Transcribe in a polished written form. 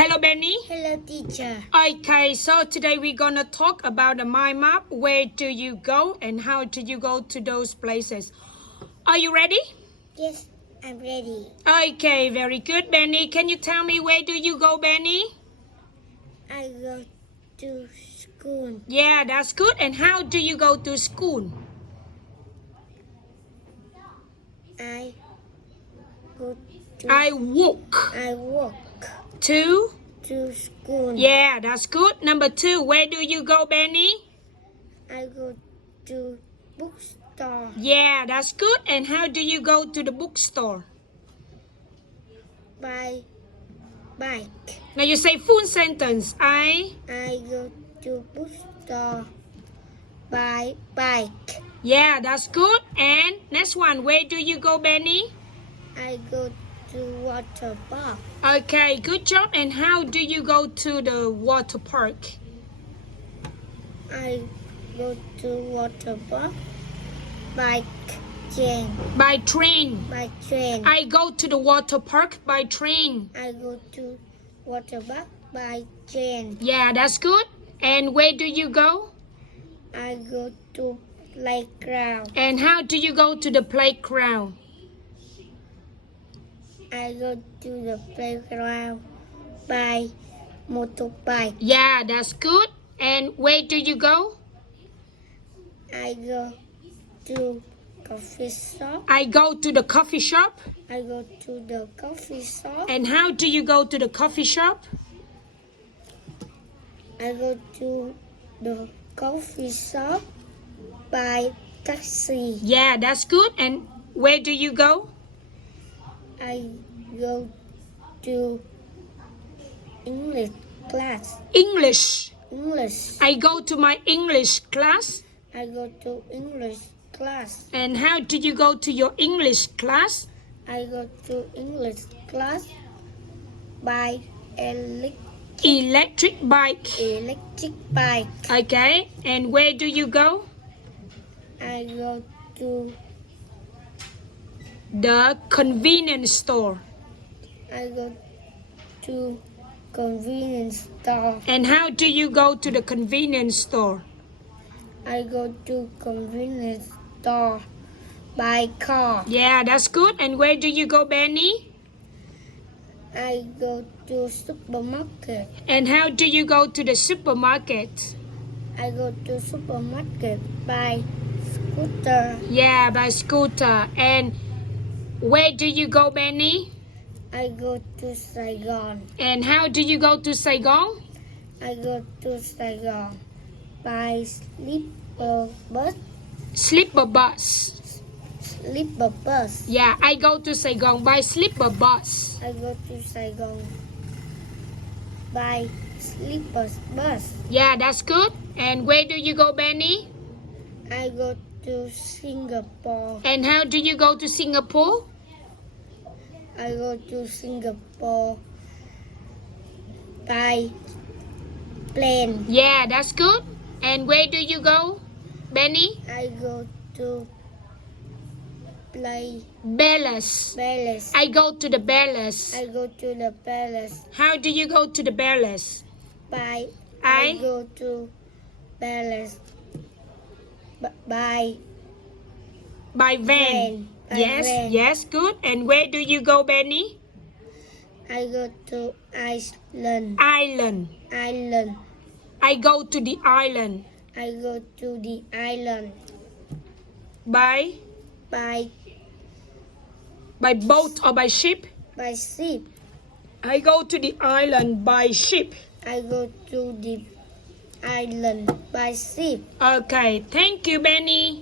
Hello, Benny. Hello, teacher. Okay, so today we're gonna talk about the mind map. Where do you go and how do you go to those places? Are you ready? Yes, I'm ready. Okay, very good, Benny. Can you tell me where do you go, Benny? I go to school. Yeah, that's good. And how do you go to school? I go to. I walk. I walk To? to school. Yeah, that's good. Number 2, where do you go, Benny? I go to bookstore. Yeah, that's good. And how do you go to the bookstore? By bike. Now you say full sentence. I go to bookstore by bike. Yeah, that's good. And next one, where do you go, Benny? I go to water park. Okay, good job. And how do you go to the water park? I go to water park by train. By train. By train. I go to the water park by train. I go to water park by train. Yeah, that's good. And where do you go? I go to playground. And how do you go to the playground? I go to the playground by motorbike. Yeah, that's good. And where do you go? I go to coffee shop. I go to the coffee shop. I go to the coffee shop. And how do you go to the coffee shop? I go to the coffee shop by taxi. Yeah, that's good. And where do you go? I go to English class. English. English. I go to my English class. I go to English class. And how do you go to your English class? I go to English class by Electric bike. electric bike. Okay. And where do you go? I go to The convenience store. I go to convenience store. And how do you go to the convenience store? I go to convenience store by car. Yeah, that's good. And where do you go, Benny? I go to supermarket. And how do you go to the supermarket? I go to supermarket by scooter. Yeah, by scooter. And where do you go, Benny? I go to Saigon. And how do you go to Saigon? I go to Saigon by sleeper bus. Sleeper bus. Sleeper bus. Yeah, I go to Saigon by sleeper bus. I go to Saigon by sleeper bus. Yeah, that's good. And where do you go, Benny? I go to Singapore. And how do you go to Singapore? I go to Singapore by plane. Yeah, that's good. And where do you go, Benny? I go to play Palace. palace. I go to the palace. I go to the palace How do you go to the palace? by. I go to palace by by van. By Yes, van. yes, good. And where do you go, Benny? I go to Iceland. Island. Island. I go to the island. I go to the island By by boat or by ship? by ship. I go to the island by ship. I go to the island by ship. Okay, thank you, Benny.